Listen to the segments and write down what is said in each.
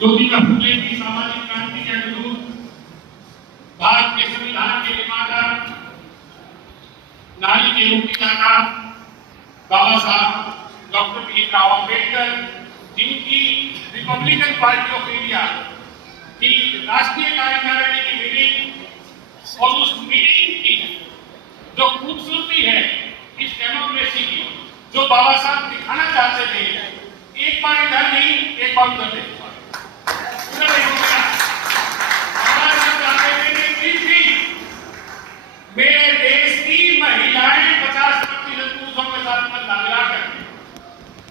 ज्योतिबा फुले की सामाजिक क्रांति के अनुरूप भारत के संविधान के निर्माता, नारी के मुक्तिदाता बाबा साहब डॉक्टर भीमराव अम्बेडकर, जिनकी रिपब्लिकन पार्टी ऑफ इंडिया की राष्ट्रीय कार्यकारिणी की मीटिंग और उस मीटिंग की जो खूबसूरती है इस डेमोक्रेसी की, जो बाबा साहब दिखाना चाहते थे, एक बार इधर नहीं एक बार उधर देखो, मेरे देश की महिलाएं 50% पुरुषों के साथ मत मिला करके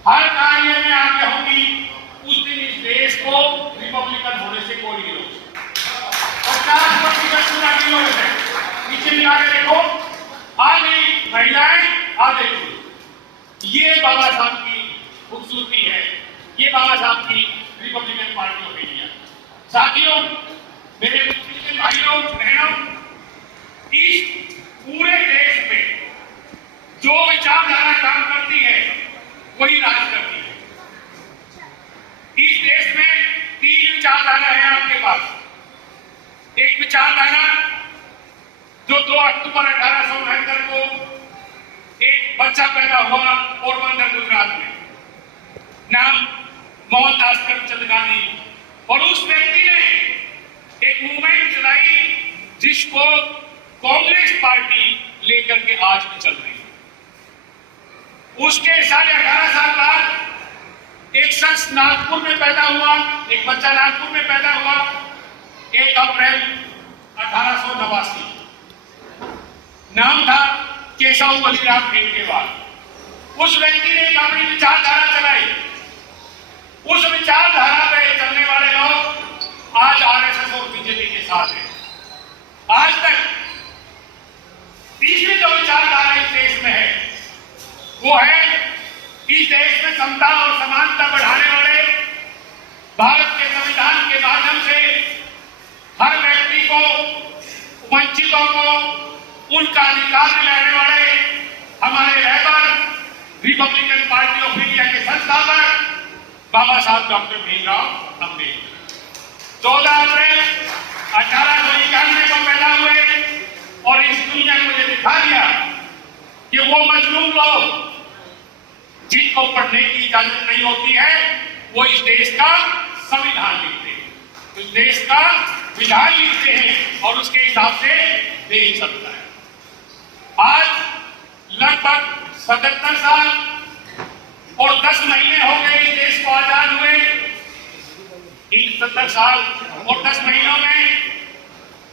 हर कार्य में आगे होंगी, उस दिन इस देश को रिपब्लिकन होने से कोई नहीं रोक सकता। 50% पूरा विरोध है, पीछे मिला के देखो, आगे महिलाएं आगे। ये बाबा साहब की खूबसूरती है, ये बाबा साहब की रिपब्लिकन पार्टी ऑफ इंडिया। साथियों, मेरे मुस्लिम भाइयों बहनों, इस पूरे देश में जो विचारधारा काम करती है वही राज करती है। इस देश में 3 विचारधारा है आपके पास। एक विचारधारा जो 2 अक्टूबर 1869 को एक बच्चा पैदा हुआ पोरबंदर गुजरात में, नाम मोहनदास करमचंद गांधी, और उस व्यक्ति ने एक मूवमेंट चलाई जिसको कांग्रेस पार्टी लेकर के आज भी चल रही है। उसके 18.5 साल बाद एक शख्स नागपुर में पैदा हुआ, एक बच्चा नागपुर में पैदा हुआ 1 अप्रैल 1889। नाम था केशव बलिराम खेडकेवाल। उस व्यक्ति ने एक अपनी विचारधारा चलाई। उस विचारधारा पे चलने वाले लोग आज आरएसएस और बीजेपी के साथ हैं। आज तक तीसरी जो विचारधारा इस देश में है वो है इस देश में समता और समानता बढ़ाने वाले, भारत के संविधान के माध्यम से हर व्यक्ति को, वंचितों को उनका अधिकार दिलाने वाले हमारे रहबर रिपब्लिकन पार्टी ऑफ इंडिया के संस्थापक बाबा साहब डॉक्टर भीमराव अम्बेडकर 14 अप्रैल 1891 को पैदा हुए और इस दुनिया को ये दिखा दिया कि वो मजलूम लोग जिनको पढ़ने की इजाजत नहीं होती है वो इस देश का संविधान लिखते हैं, इस देश का विधान लिखते हैं और उसके हिसाब से देश चलता है। आज लगभग 77 साल और 10 महीने हो गए इस देश को आजाद हुए। इन 70 साल और 10 महीनों में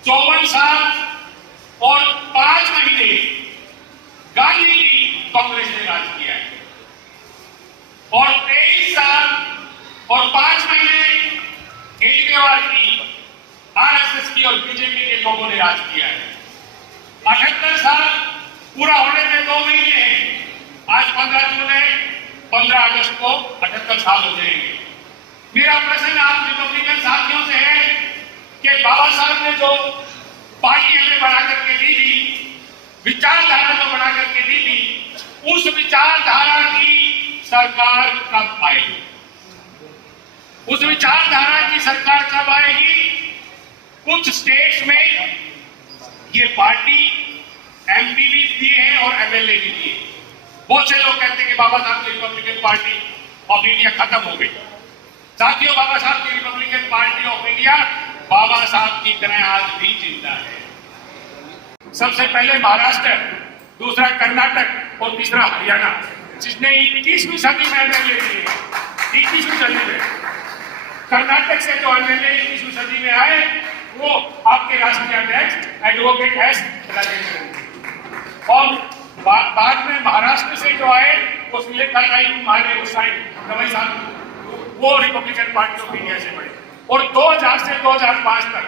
54 साल और 5 महीने गांधी जी कांग्रेस ने राज किया है और 23 साल और 5 महीने केजरीवाल की, आरएसएस की और बीजेपी के लोगों ने राज किया है। 78 साल पूरा होने में 2 महीने हैं। आज 15 जून है, 15 अगस्त को 78 साल हो जाएंगे। मेरा प्रश्न आप रिपब्लिकन साथियों से है कि बाबा साहब ने जो पार्टी हमें बना करके दी थी, विचारधारा जो बना करके दी थी, उस विचारधारा की सरकार कब आएगी? उस विचारधारा की सरकार कब आएगी? कुछ स्टेट्स में ये पार्टी एमपी भी दिए हैं और एमएलए भी दिए। बहुत से लोग कहते हैं कि बाबा साहब की रिपब्लिकन पार्टी ऑफ इंडिया खत्म हो गई। साथियों, बाबा साहब की रिपब्लिकन पार्टी ऑफ इंडिया बाबा साहब की तरह आज भी जिंदा है। सबसे पहले महाराष्ट्र, दूसरा कर्नाटक और तीसरा हरियाणा, जिसने 21वीं सदी में एमएलए दिए। 21वीं सदी में कर्नाटक से जो एमएलए 21वीं सदी में आए वो आपके राष्ट्रीय अध्यक्ष एडवोकेट एस राजेंद्र, और बाद में महाराष्ट्र से जो आए वो गवई साहब, वो रिपब्लिकन पार्टी ऑफ इंडिया से बने। और 2000 से 2005 तक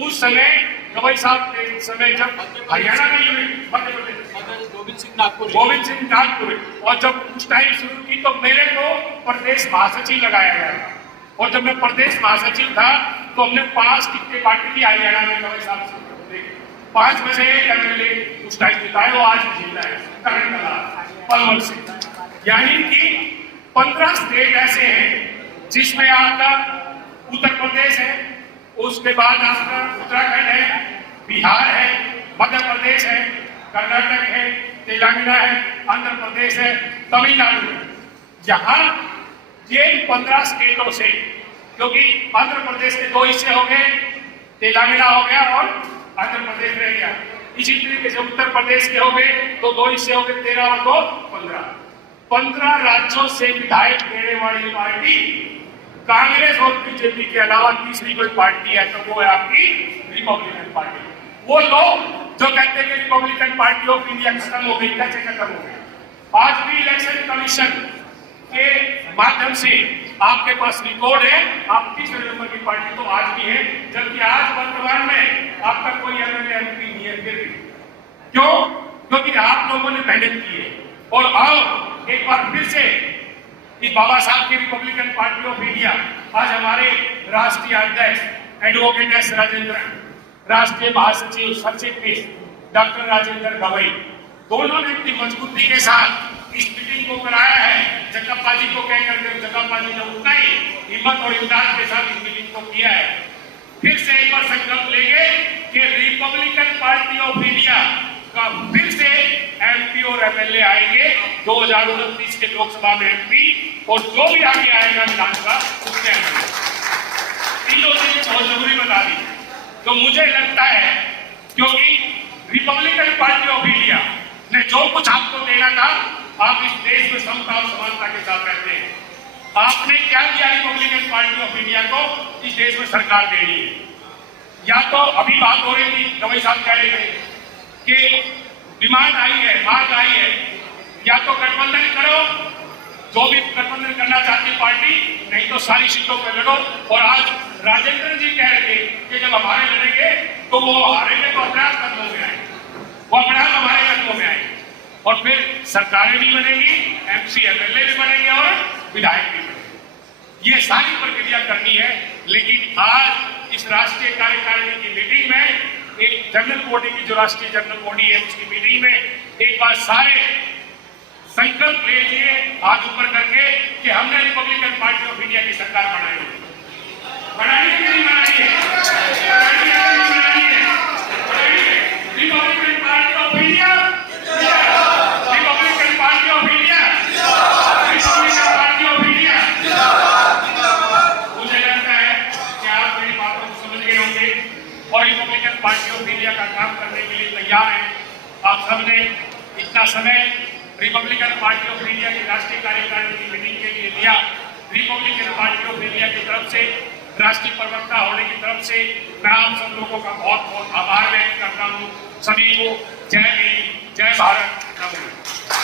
उस समय गवई साहब के समय जब हरियाणा में मध्य प्रदेश गोविंद सिंह नागपुर, और जब उस टाइम शुरू की तो मेरे को प्रदेश महासचिव लगाया गया। और जब मैं प्रदेश महासचिव था तो हमने 5 टिकटें बांटी थी हरियाणा में गवई साहब से। 5 में से एक एमएलए उस टाइम जिताए, वो आज जिंदा है, पलवल सिंह। यानी कि 15 स्टेट ऐसे हैं जिसमें आपका उत्तर प्रदेश है, उसके बाद आपका उत्तराखंड है, बिहार है, मध्य प्रदेश है, कर्नाटक है, तेलंगाना है, आंध्र प्रदेश है, तमिलनाडु है। यहाँ ये 15 स्टेटों से, क्योंकि आंध्र प्रदेश के 2 हिस्से हो गए, तेलंगाना हो गया और आंध्र प्रदेश रह गया। इसी तरीके से उत्तर प्रदेश के हो गए तो 2 हिस्से हो गए, 13 और 2 15। 15 राज्यों से विधायक देने वाली पार्टी कांग्रेस और बीजेपी के अलावा तीसरी कोई पार्टी है तो वो है आपकी रिपब्लिकन पार्टी। वो लोग जो कहते हैं कि रिपब्लिकन पार्टी ऑफ इंडिया खत्म हो गई, कैसे खत्म हो गई? आज भी इलेक्शन कमीशन के माध्यम से आपके पास रिकॉर्ड है, आप 30 नवंबर की पार्टी तो आज भी है, जबकि आज वर्तमान में आपका कोई एमएलए एमपी नहीं है। फिर क्यों? क्योंकि आप लोगों ने मेहनत की है। और आओ एक बार फिर से इस बाबा साहब की रिपब्लिकन पार्टी ऑफ इंडिया, आज हमारे राष्ट्रीय अध्यक्ष एडवोकेट एस राजेंद्र, राष्ट्रीय महासचिव सचिव डॉक्टर राजेंद्र गवई, दोनों ने इतनी मजबूती के साथ इस मीटिंग को कराया है। जगप्पा जी को कह करके जगप्पा जी ने उतना ही हिम्मत और इमदाद के साथ इस मीटिंग को किया है। फिर से एक बार संकल्प लेंगे कि रिपब्लिकन पार्टी ऑफ इंडिया का फिर से एमपी और एमएलए आएंगे 2029 के लोकसभा में एमपी, और जो भी आगे आएगा विधानसभा उसके एमएलए। तीनों चीजें बहुत जरूरी बता दी। तो मुझे लगता है क्योंकि रिपब्लिकन पार्टी ऑफ इंडिया ने जो कुछ आपको देना था, आप इस देश में समता और समानता के साथ रहते हैं। आपने क्या किया रिपब्लिकन पार्टी ऑफ इंडिया को इस देश में सरकार देनी है? या तो अभी बात हो रही थी, गवई साहब कह रहे थे कि डिमांड आई है, मांग आई है, या तो गठबंधन करो, जो भी गठबंधन करना चाहती पार्टी, नहीं तो सारी सीटों पर लड़ो। और आज राजेंद्र जी कह रहे थे कि जब हमारे लड़ेंगे तो वो हारेंगे तो अपने आप कदमों में आएंगे, वो अपने आप हमारे कदमों में आएंगे, और फिर सरकारें भी बनेगी, एमसी एमएलए भी बनेंगे और विधायक भी बनेंगे। ये सारी प्रक्रिया करनी है। लेकिन आज इस राष्ट्रीय कार्यकारिणी की मीटिंग में, एक जनरल बॉडी की जो राष्ट्रीय जनरल बॉडी है उसकी मीटिंग में एक बार सारे संकल्प ले लिए हाथ ऊपर करके कि हमने रिपब्लिकन पार्टी ऑफ इंडिया की सरकार बनाई है। बनाई है कि नहीं बनाई है? Republican party of India, Republican party of India, Republican party of India. मुझे लगता है कि आप मेरी बातों को समझ गए होंगे और रिपब्लिकन पार्टी ऑफ इंडिया का काम करने के लिए तैयार हैं। आप सबने इतना समय रिपब्लिकन पार्टी ऑफ इंडिया की राष्ट्रीय कार्यकारिणी की मीटिंग के लिए दिया। रिपब्लिकन पार्टी ऑफ इंडिया की तरफ से, राष्ट्रीय प्रवक्ता होने की तरफ से मैं आप सब लोगों का बहुत बहुत आभार व्यक्त करता हूँ। सभी को जय हिंद, जय भारत।